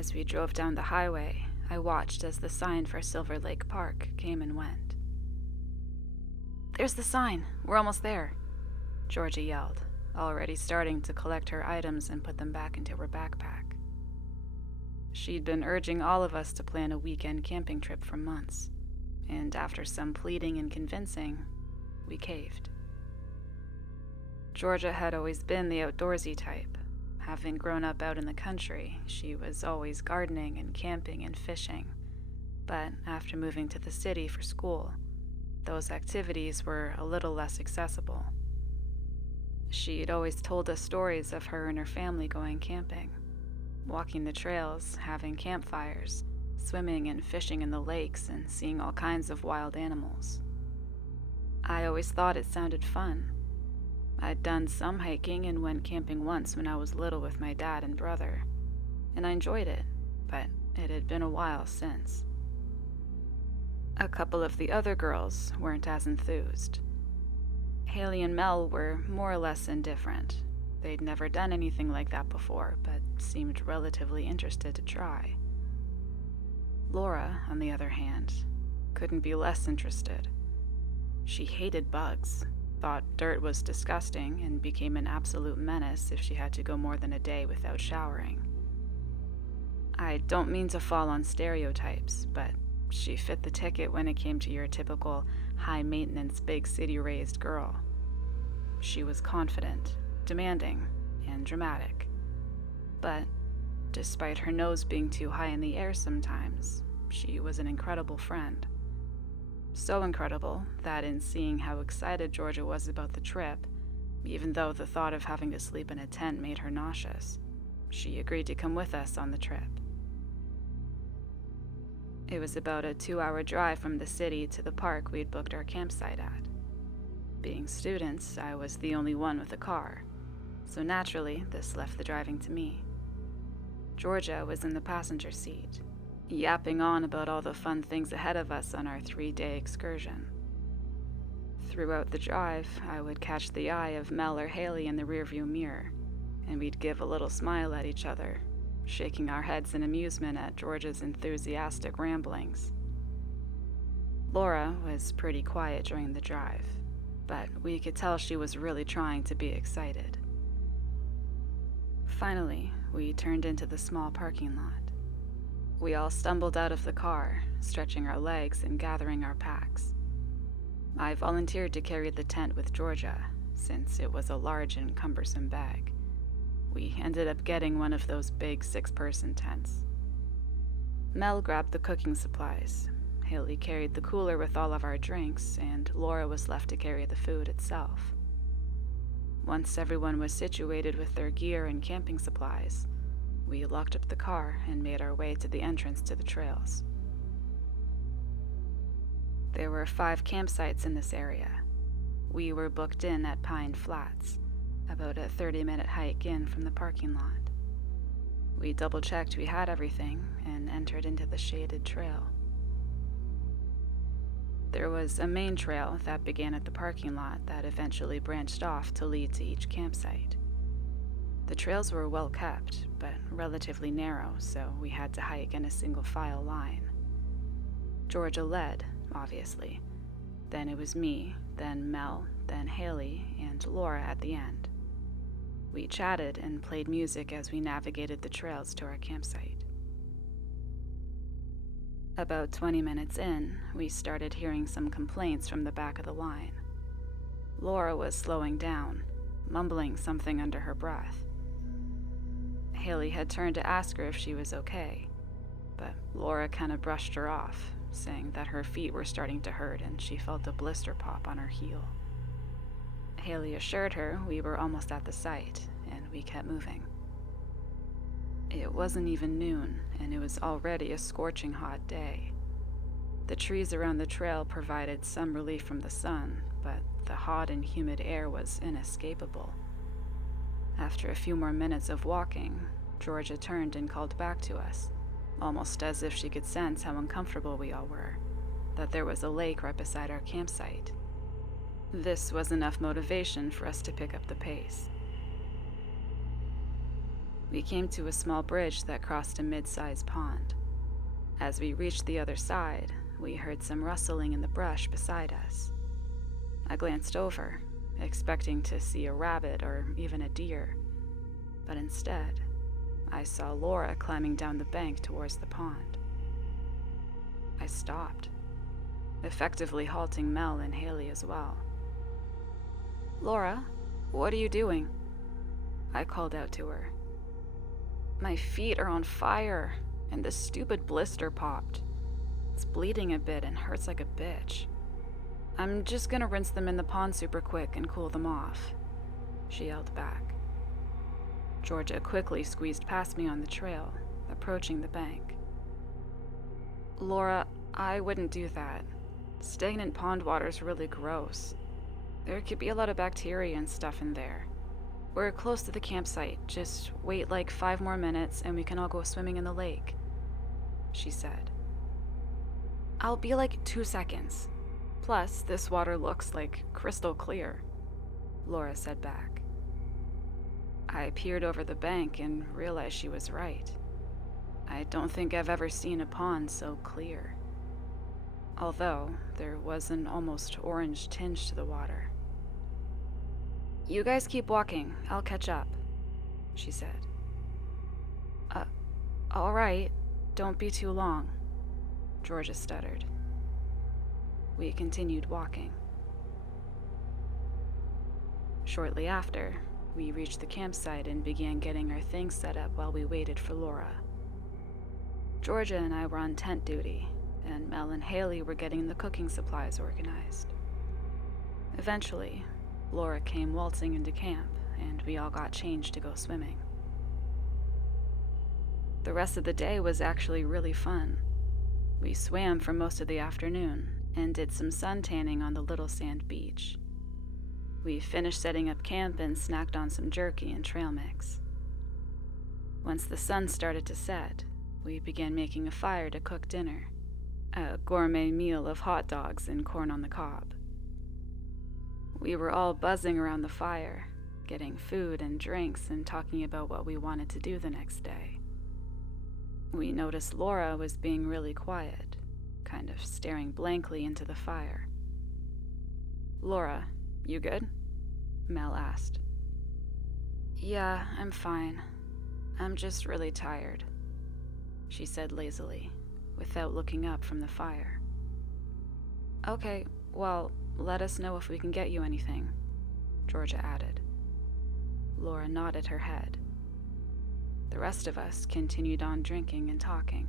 As we drove down the highway, I watched as the sign for Silver Lake Park came and went. "There's the sign! We're almost there!" Georgia yelled, already starting to collect her items and put them back into her backpack. She'd been urging all of us to plan a weekend camping trip for months, and after some pleading and convincing, we caved. Georgia had always been the outdoorsy type. Having grown up out in the country, she was always gardening and camping and fishing. But after moving to the city for school, those activities were a little less accessible. She'd always told us stories of her and her family going camping, walking the trails, having campfires, swimming and fishing in the lakes, and seeing all kinds of wild animals. I always thought it sounded fun. I'd done some hiking and went camping once when I was little with my dad and brother, and I enjoyed it, but it had been a while since. A couple of the other girls weren't as enthused. Haley and Mel were more or less indifferent. They'd never done anything like that before, but seemed relatively interested to try. Laura, on the other hand, couldn't be less interested. She hated bugs, thought dirt was disgusting, and became an absolute menace if she had to go more than a day without showering. I don't mean to fall on stereotypes, but she fit the ticket when it came to your typical high-maintenance, big city-raised girl. She was confident, demanding, and dramatic. But despite her nose being too high in the air sometimes, she was an incredible friend. So incredible that in seeing how excited Georgia was about the trip, even though the thought of having to sleep in a tent made her nauseous, she agreed to come with us on the trip. It was about a 2-hour drive from the city to the park we'd booked our campsite at. Being students, I was the only one with a car, so naturally this left the driving to me. Georgia was in the passenger seat, yapping on about all the fun things ahead of us on our 3-day excursion. Throughout the drive, I would catch the eye of Mel or Haley in the rearview mirror, and we'd give a little smile at each other, shaking our heads in amusement at Georgia's enthusiastic ramblings. Laura was pretty quiet during the drive, but we could tell she was really trying to be excited. Finally, we turned into the small parking lot. We all stumbled out of the car, stretching our legs and gathering our packs. I volunteered to carry the tent with Georgia, since it was a large and cumbersome bag. We ended up getting one of those big 6-person tents. Mel grabbed the cooking supplies, Haley carried the cooler with all of our drinks, and Laura was left to carry the food itself. Once everyone was situated with their gear and camping supplies, we locked up the car and made our way to the entrance to the trails. There were 5 campsites in this area. We were booked in at Pine Flats, about a 30-minute hike in from the parking lot. We double-checked we had everything and entered into the shaded trail. There was a main trail that began at the parking lot that eventually branched off to lead to each campsite. The trails were well kept, but relatively narrow, so we had to hike in a single-file line. Georgia led, obviously. Then it was me, then Mel, then Haley, and Laura at the end. We chatted and played music as we navigated the trails to our campsite. About 20 minutes in, we started hearing some complaints from the back of the line. Laura was slowing down, mumbling something under her breath. Haley had turned to ask her if she was okay, but Laura kind of brushed her off, saying that her feet were starting to hurt and she felt a blister pop on her heel. Haley assured her we were almost at the site, and we kept moving. It wasn't even noon, and it was already a scorching hot day. The trees around the trail provided some relief from the sun, but the hot and humid air was inescapable. After a few more minutes of walking, Georgia turned and called back to us, almost as if she could sense how uncomfortable we all were, that there was a lake right beside our campsite. This was enough motivation for us to pick up the pace. We came to a small bridge that crossed a mid-sized pond. As we reached the other side, we heard some rustling in the brush beside us. I glanced over, expecting to see a rabbit or even a deer, but instead, I saw Laura climbing down the bank towards the pond. I stopped, effectively halting Mel and Haley as well. "Laura, what are you doing?" I called out to her. "My feet are on fire, and this stupid blister popped. It's bleeding a bit and hurts like a bitch. I'm just gonna rinse them in the pond super quick and cool them off," she yelled back. Georgia quickly squeezed past me on the trail, approaching the bank. "Laura, I wouldn't do that. Stagnant pond water's really gross. There could be a lot of bacteria and stuff in there. We're close to the campsite. Just wait like 5 more minutes and we can all go swimming in the lake," she said. "I'll be like 2 seconds. Plus, this water looks like crystal clear," Laura said back. I peered over the bank and realized she was right. I don't think I've ever seen a pond so clear. Although, there was an almost orange tinge to the water. "You guys keep walking, I'll catch up," she said. All right, don't be too long," Georgia stuttered. We continued walking. Shortly after, we reached the campsite and began getting our things set up while we waited for Laura. Georgia and I were on tent duty, and Mel and Haley were getting the cooking supplies organized. Eventually, Laura came waltzing into camp, and we all got changed to go swimming. The rest of the day was actually really fun. We swam for most of the afternoon and did some sun tanning on the little sand beach. We finished setting up camp and snacked on some jerky and trail mix. Once the sun started to set, we began making a fire to cook dinner, a gourmet meal of hot dogs and corn on the cob. We were all buzzing around the fire, getting food and drinks and talking about what we wanted to do the next day. We noticed Laura was being really quiet, kind of staring blankly into the fire. "Laura, you good?" Mel asked. "Yeah, I'm fine. I'm just really tired," she said lazily, without looking up from the fire. "Okay, well, let us know if we can get you anything," Georgia added. Laura nodded her head. The rest of us continued on drinking and talking.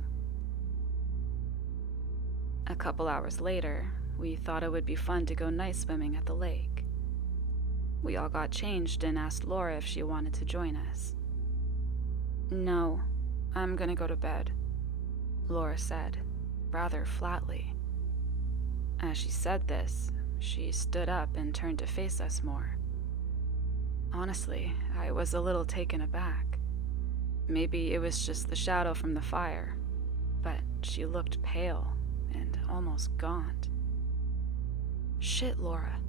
A couple hours later, we thought it would be fun to go night swimming at the lake. We all got changed and asked Laura if she wanted to join us. "No, I'm gonna go to bed," Laura said, rather flatly. As she said this, she stood up and turned to face us more. Honestly, I was a little taken aback. Maybe it was just the shadow from the fire, but she looked pale and almost gaunt. "Shit, Laura,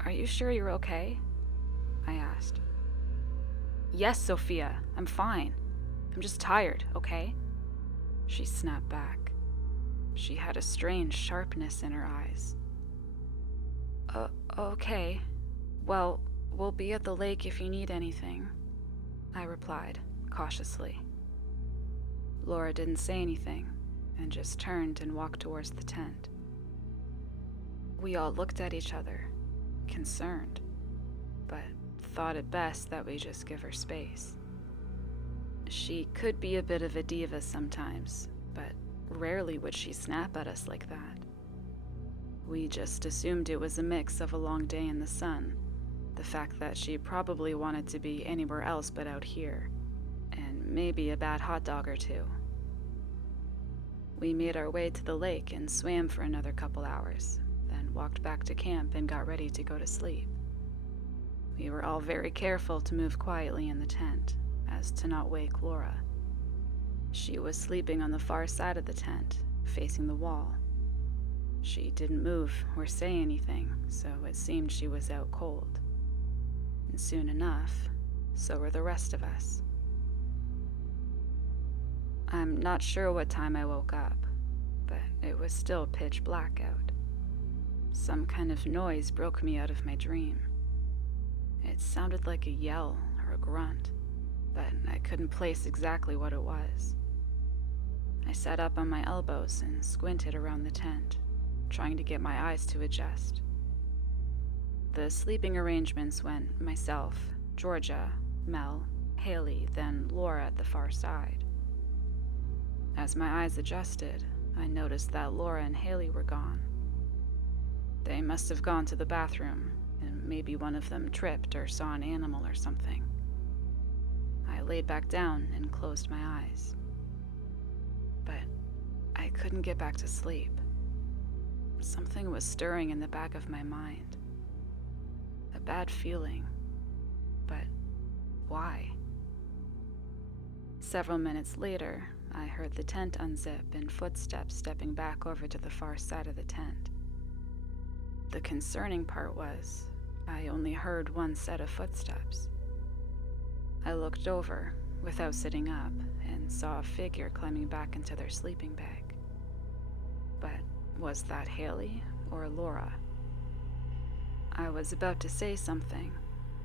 are you sure you're okay?" I asked. "Yes, Sophia, I'm fine. I'm just tired, okay?" She snapped back. She had a strange sharpness in her eyes. Okay. Well, we'll be at the lake if you need anything," I replied, cautiously. Laura didn't say anything and just turned and walked towards the tent. We all looked at each other, concerned, but thought it best that we just give her space. She could be a bit of a diva sometimes, but rarely would she snap at us like that. We just assumed it was a mix of a long day in the sun, the fact that she probably wanted to be anywhere else but out here, and maybe a bad hot dog or two. We made our way to the lake and swam for another couple hours, then walked back to camp and got ready to go to sleep. We were all very careful to move quietly in the tent, as to not wake Laura. She was sleeping on the far side of the tent, facing the wall. She didn't move or say anything, so it seemed she was out cold. And soon enough, so were the rest of us. I'm not sure what time I woke up, but it was still pitch black out. Some kind of noise broke me out of my dream. It sounded like a yell or a grunt, but I couldn't place exactly what it was. I sat up on my elbows and squinted around the tent, trying to get my eyes to adjust. The sleeping arrangements went myself, Georgia, Mel, Haley, then Laura at the far side. As my eyes adjusted, I noticed that Laura and Haley were gone. They must have gone to the bathroom, and maybe one of them tripped or saw an animal or something. I laid back down and closed my eyes. But I couldn't get back to sleep. Something was stirring in the back of my mind. A bad feeling. But why? Several minutes later, I heard the tent unzip and footsteps stepping back over to the far side of the tent. The concerning part was, I only heard one set of footsteps. I looked over, without sitting up, and saw a figure climbing back into their sleeping bag. But was that Haley or Laura? I was about to say something,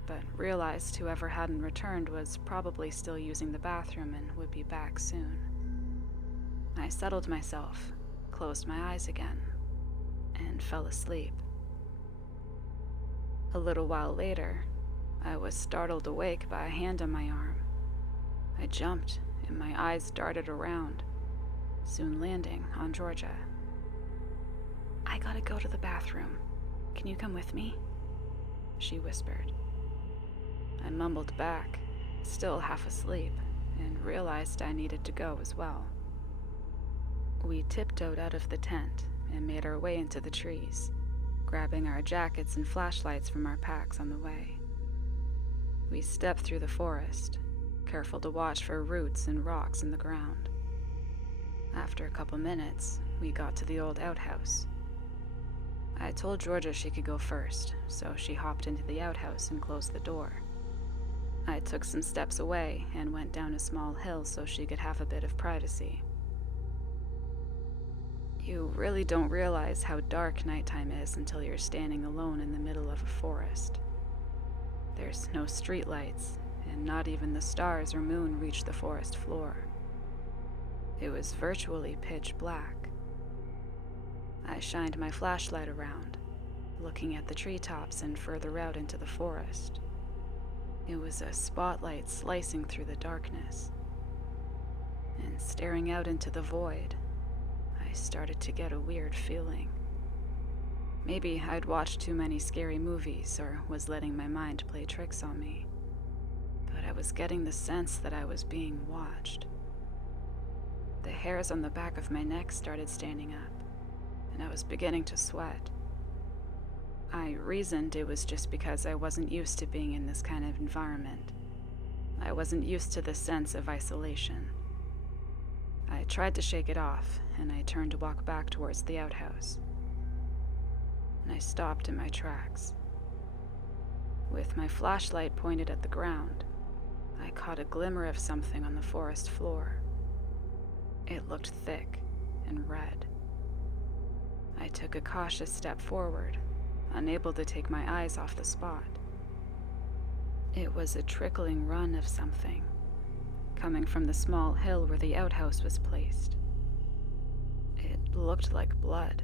but realized whoever hadn't returned was probably still using the bathroom and would be back soon. I settled myself, closed my eyes again, and fell asleep. A little while later, I was startled awake by a hand on my arm. I jumped, and my eyes darted around, soon landing on Georgia. "I gotta go to the bathroom. Can you come with me?" she whispered. I mumbled back, still half asleep, and realized I needed to go as well. We tiptoed out of the tent and made our way into the trees, grabbing our jackets and flashlights from our packs on the way. We stepped through the forest, careful to watch for roots and rocks in the ground. After a couple minutes, we got to the old outhouse. I told Georgia she could go first, so she hopped into the outhouse and closed the door. I took some steps away and went down a small hill so she could have a bit of privacy. You really don't realize how dark nighttime is until you're standing alone in the middle of a forest. There's no streetlights, and not even the stars or moon reach the forest floor. It was virtually pitch black. I shined my flashlight around, looking at the treetops and further out into the forest. It was a spotlight slicing through the darkness. And staring out into the void, I started to get a weird feeling. Maybe I'd watched too many scary movies or was letting my mind play tricks on me. But I was getting the sense that I was being watched. The hairs on the back of my neck started standing up, and I was beginning to sweat. I reasoned it was just because I wasn't used to being in this kind of environment. I wasn't used to the sense of isolation. I tried to shake it off, and I turned to walk back towards the outhouse. And I stopped in my tracks. With my flashlight pointed at the ground, I caught a glimmer of something on the forest floor. It looked thick and red. I took a cautious step forward, unable to take my eyes off the spot. It was a trickling run of something, coming from the small hill where the outhouse was placed. It looked like blood.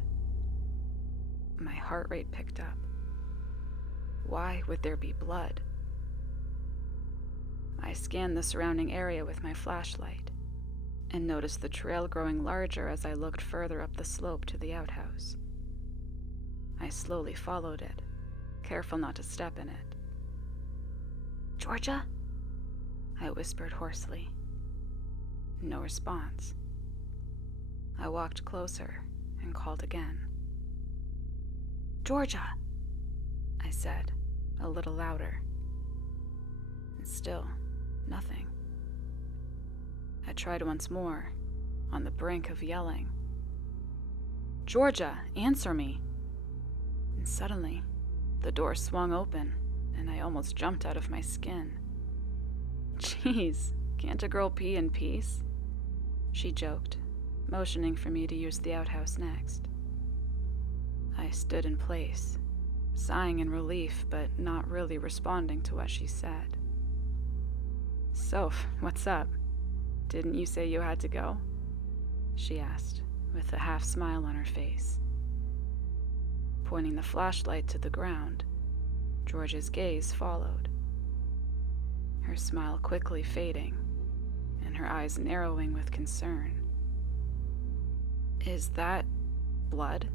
My heart rate picked up. Why would there be blood? I scanned the surrounding area with my flashlight and noticed the trail growing larger as I looked further up the slope to the outhouse. I slowly followed it, careful not to step in it. "Georgia?" I whispered hoarsely. No response. I walked closer and called again. "Georgia," I said, a little louder. And still, nothing. I tried once more, on the brink of yelling. "Georgia, answer me!" And suddenly, the door swung open, and I almost jumped out of my skin. "Jeez, can't a girl pee in peace?" she joked, motioning for me to use the outhouse next. I stood in place, sighing in relief but not really responding to what she said. "Soph, what's up? Didn't you say you had to go?" she asked, with a half smile on her face. Pointing the flashlight to the ground, George's gaze followed, her smile quickly fading and her eyes narrowing with concern. "Is that blood?"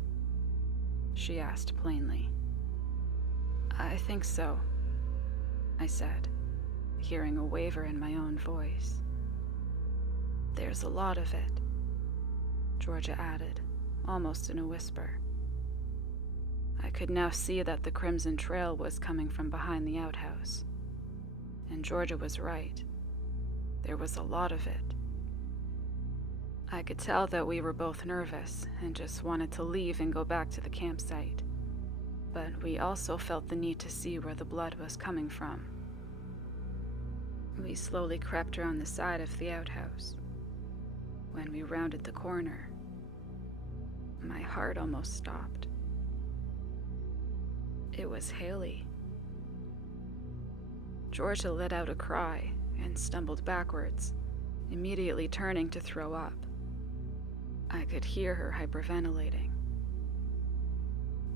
she asked plainly. "I think so," I said, hearing a waver in my own voice. "There's a lot of it," Georgia added, almost in a whisper. I could now see that the crimson trail was coming from behind the outhouse, and Georgia was right. There was a lot of it. I could tell that we were both nervous and just wanted to leave and go back to the campsite, but we also felt the need to see where the blood was coming from. We slowly crept around the side of the outhouse. When we rounded the corner, my heart almost stopped. It was Haley. Georgia let out a cry and stumbled backwards, immediately turning to throw up. I could hear her hyperventilating.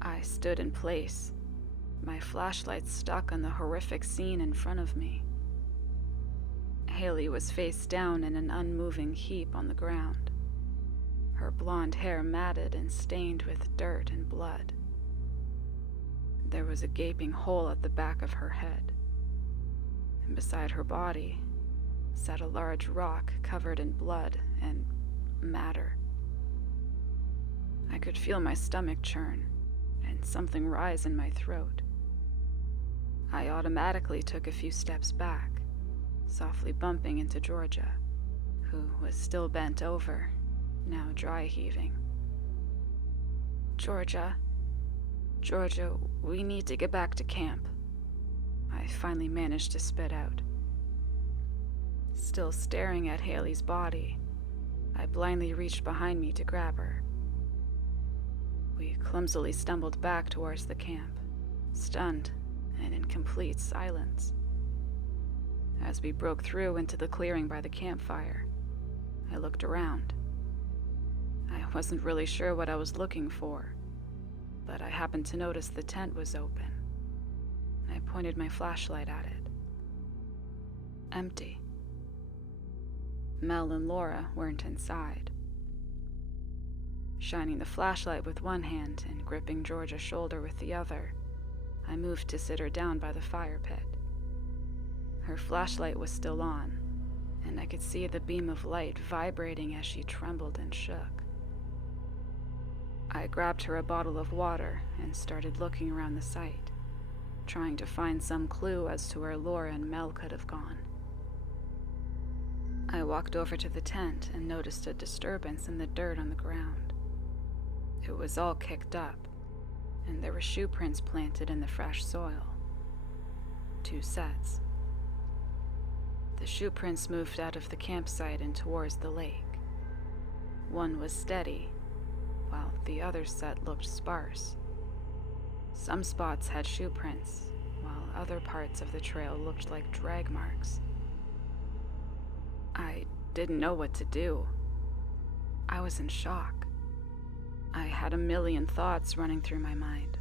I stood in place, my flashlight stuck on the horrific scene in front of me. Haley was face down in an unmoving heap on the ground, her blonde hair matted and stained with dirt and blood. There was a gaping hole at the back of her head, and beside her body sat a large rock covered in blood and matter. I could feel my stomach churn and something rise in my throat. I automatically took a few steps back, softly bumping into Georgia, who was still bent over, now dry heaving. Georgia, we need to get back to camp," I finally managed to spit out. Still staring at Haley's body, I blindly reached behind me to grab her. We clumsily stumbled back towards the camp, stunned and in complete silence. As we broke through into the clearing by the campfire, I looked around. I wasn't really sure what I was looking for, but I happened to notice the tent was open. I pointed my flashlight at it. Empty. Mel and Laura weren't inside. Shining the flashlight with one hand and gripping Georgia's shoulder with the other, I moved to sit her down by the fire pit. Her flashlight was still on, and I could see the beam of light vibrating as she trembled and shook. I grabbed her a bottle of water and started looking around the site, trying to find some clue as to where Laura and Mel could have gone. I walked over to the tent and noticed a disturbance in the dirt on the ground. It was all kicked up, and there were shoe prints planted in the fresh soil. 2 sets. The shoe prints moved out of the campsite and towards the lake. One was steady, while the other set looked sparse. Some spots had shoe prints, while other parts of the trail looked like drag marks. I didn't know what to do. I was in shock. I had a million thoughts running through my mind.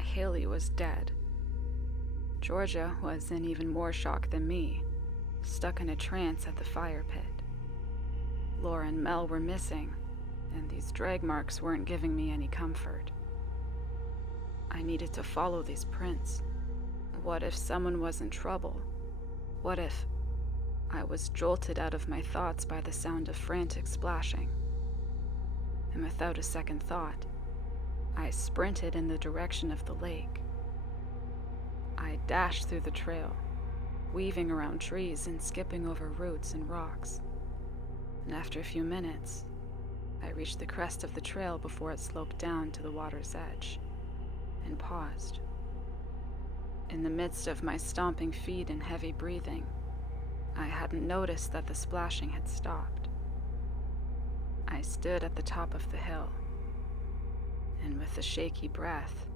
Haley was dead. Georgia was in even more shock than me, stuck in a trance at the fire pit. Laura and Mel were missing, and these drag marks weren't giving me any comfort. I needed to follow these prints. What if someone was in trouble? What if I was jolted out of my thoughts by the sound of frantic splashing? And without a second thought, I sprinted in the direction of the lake. I dashed through the trail, weaving around trees and skipping over roots and rocks. And after a few minutes, I reached the crest of the trail before it sloped down to the water's edge, and paused. In the midst of my stomping feet and heavy breathing, I hadn't noticed that the splashing had stopped. I stood at the top of the hill, and with a shaky breath,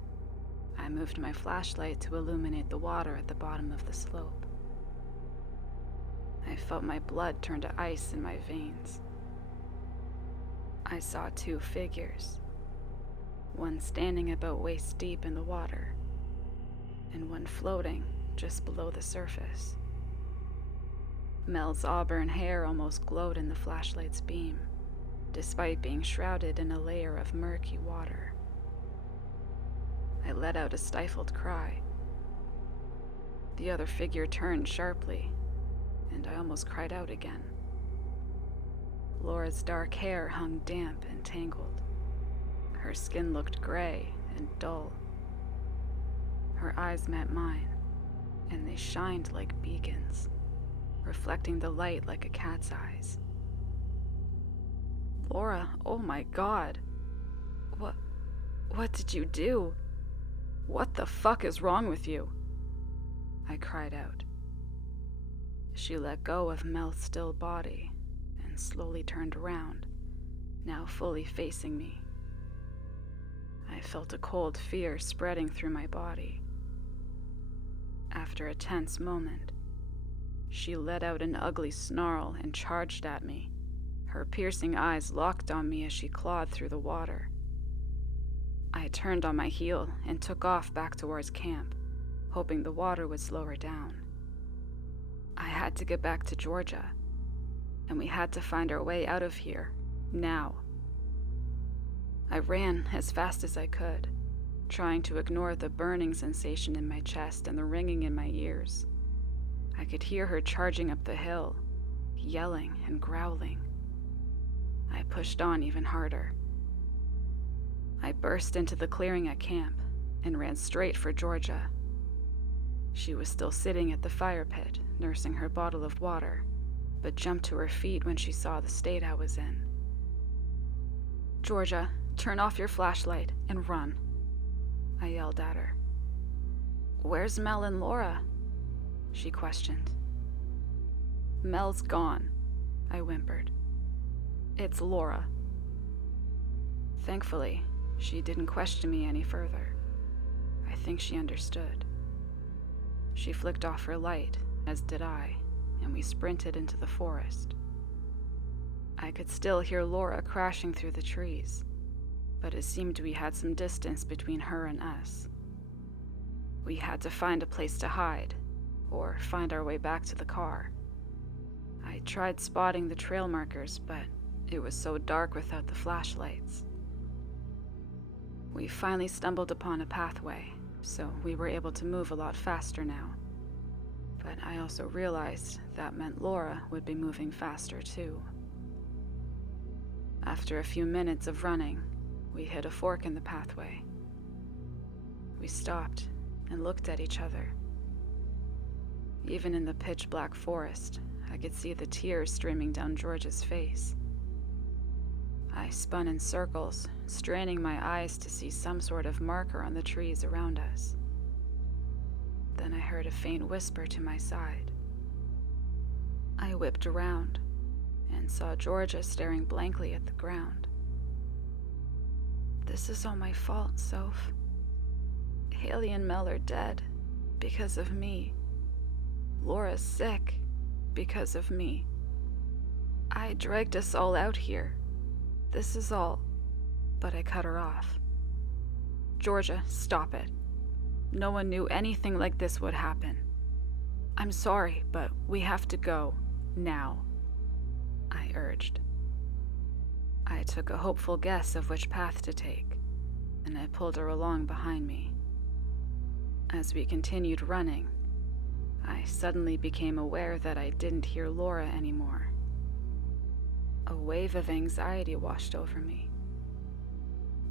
I moved my flashlight to illuminate the water at the bottom of the slope. I felt my blood turn to ice in my veins. I saw two figures, one standing about waist deep in the water, and one floating just below the surface. Mel's auburn hair almost glowed in the flashlight's beam, despite being shrouded in a layer of murky water. I let out a stifled cry. The other figure turned sharply, and I almost cried out again. Laura's dark hair hung damp and tangled. Her skin looked gray and dull. Her eyes met mine, and they shined like beacons, reflecting the light like a cat's eyes. Laura, oh my God. What did you do? What the fuck is wrong with you? I cried out. She let go of Mel's still body and slowly turned around, now fully facing me. I felt a cold fear spreading through my body. After a tense moment, she let out an ugly snarl and charged at me, her piercing eyes locked on me as she clawed through the water. I turned on my heel and took off back towards camp, hoping the water would slow her down. I had to get back to Georgia, and we had to find our way out of here, now. I ran as fast as I could, trying to ignore the burning sensation in my chest and the ringing in my ears. I could hear her charging up the hill, yelling and growling. I pushed on even harder. I burst into the clearing at camp and ran straight for Georgia. She was still sitting at the fire pit, nursing her bottle of water, but jumped to her feet when she saw the state I was in. "Georgia, turn off your flashlight and run," I yelled at her. "Where's Mel and Laura?" she questioned. "Mel's gone," I whimpered. "It's Laura." Thankfully, she didn't question me any further. I think she understood. She flicked off her light, as did I, and we sprinted into the forest. I could still hear Laura crashing through the trees, but it seemed we had some distance between her and us. We had to find a place to hide, or find our way back to the car. I tried spotting the trail markers, but it was so dark without the flashlights. We finally stumbled upon a pathway, so we were able to move a lot faster now. But I also realized that meant Laura would be moving faster too. After a few minutes of running, we hit a fork in the pathway. We stopped and looked at each other. Even in the pitch-black forest, I could see the tears streaming down George's face. I spun in circles, straining my eyes to see some sort of marker on the trees around us. Then I heard a faint whisper to my side. I whipped around and saw Georgia staring blankly at the ground. "This is all my fault, Soph. Haley and Mel are dead because of me. Laura's sick because of me. I dragged us all out here. This is all..." But I cut her off. "Georgia, stop it. No one knew anything like this would happen. I'm sorry, but we have to go, now," I urged. I took a hopeful guess of which path to take, and I pulled her along behind me. As we continued running, I suddenly became aware that I didn't hear Laura anymore. A wave of anxiety washed over me.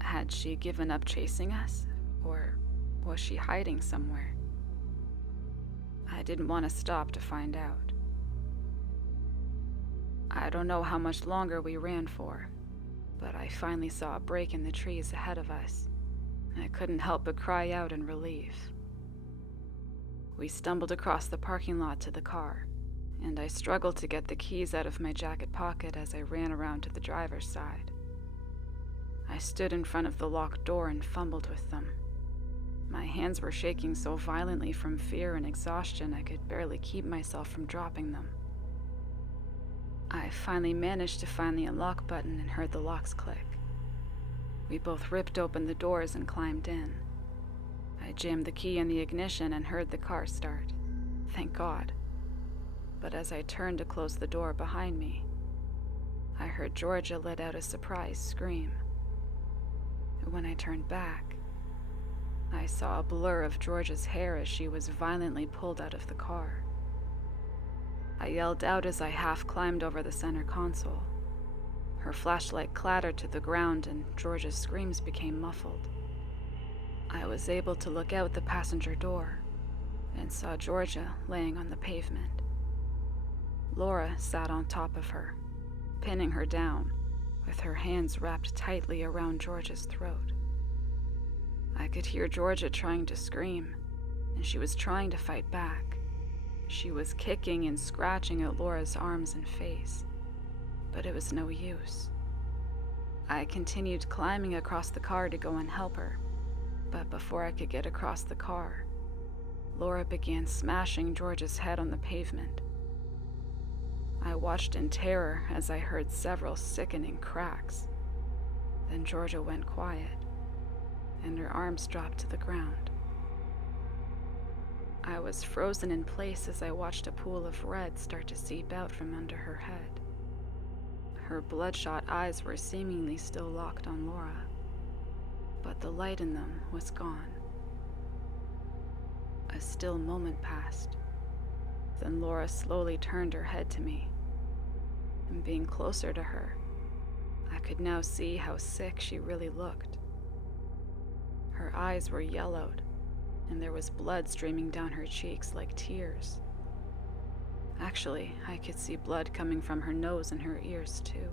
Had she given up chasing us, or was she hiding somewhere? I didn't want to stop to find out. I don't know how much longer we ran for, but I finally saw a break in the trees ahead of us. I couldn't help but cry out in relief. We stumbled across the parking lot to the car, and I struggled to get the keys out of my jacket pocket as I ran around to the driver's side. I stood in front of the locked door and fumbled with them. My hands were shaking so violently from fear and exhaustion I could barely keep myself from dropping them. I finally managed to find the unlock button and heard the locks click. We both ripped open the doors and climbed in. I jammed the key in the ignition and heard the car start. Thank God. But as I turned to close the door behind me, I heard Georgia let out a surprised scream. When I turned back, I saw a blur of Georgia's hair as she was violently pulled out of the car. I yelled out as I half climbed over the center console. Her flashlight clattered to the ground and Georgia's screams became muffled. I was able to look out the passenger door and saw Georgia laying on the pavement. Laura sat on top of her, pinning her down, with her hands wrapped tightly around Georgia's throat. I could hear Georgia trying to scream, and she was trying to fight back. She was kicking and scratching at Laura's arms and face, but it was no use. I continued climbing across the car to go and help her, but before I could get across the car, Laura began smashing Georgia's head on the pavement. I watched in terror as I heard several sickening cracks. Then Georgia went quiet, and her arms dropped to the ground. I was frozen in place as I watched a pool of red start to seep out from under her head. Her bloodshot eyes were seemingly still locked on Laura, but the light in them was gone. A still moment passed. Then Laura slowly turned her head to me, and being closer to her, I could now see how sick she really looked. Her eyes were yellowed, and there was blood streaming down her cheeks like tears. Actually, I could see blood coming from her nose and her ears too.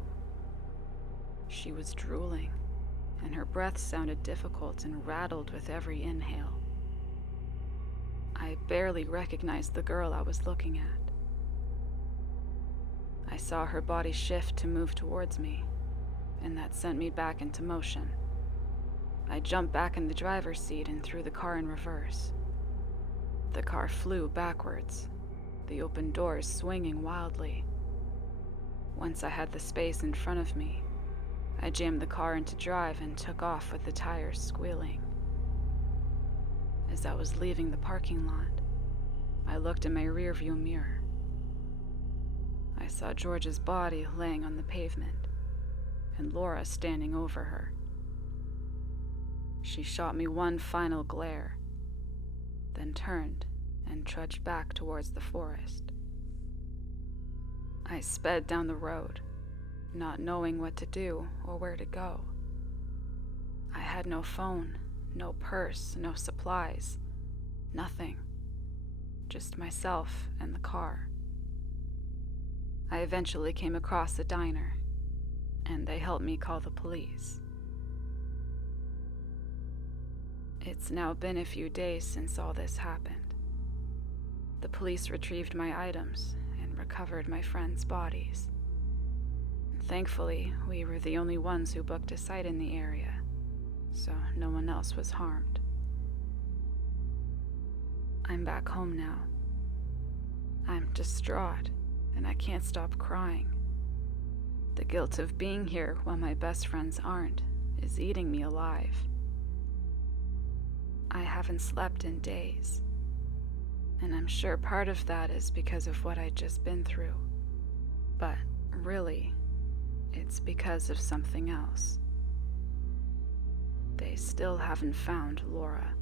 She was drooling, and her breath sounded difficult and rattled with every inhale. I barely recognized the girl I was looking at. I saw her body shift to move towards me, and that sent me back into motion. I jumped back in the driver's seat and threw the car in reverse. The car flew backwards, the open doors swinging wildly. Once I had the space in front of me, I jammed the car into drive and took off with the tires squealing. As I was leaving the parking lot, I looked in my rearview mirror. I saw George's body laying on the pavement, and Laura standing over her. She shot me one final glare, then turned and trudged back towards the forest. I sped down the road, not knowing what to do or where to go. I had no phone, no purse, no supplies, nothing. Just myself and the car. I eventually came across a diner, and they helped me call the police. It's now been a few days since all this happened. The police retrieved my items and recovered my friends' bodies. Thankfully, we were the only ones who booked a site in the area, so no one else was harmed. I'm back home now. I'm distraught, and I can't stop crying. The guilt of being here while my best friends aren't is eating me alive. I haven't slept in days, and I'm sure part of that is because of what I'd just been through. But really, it's because of something else. They still haven't found Laura.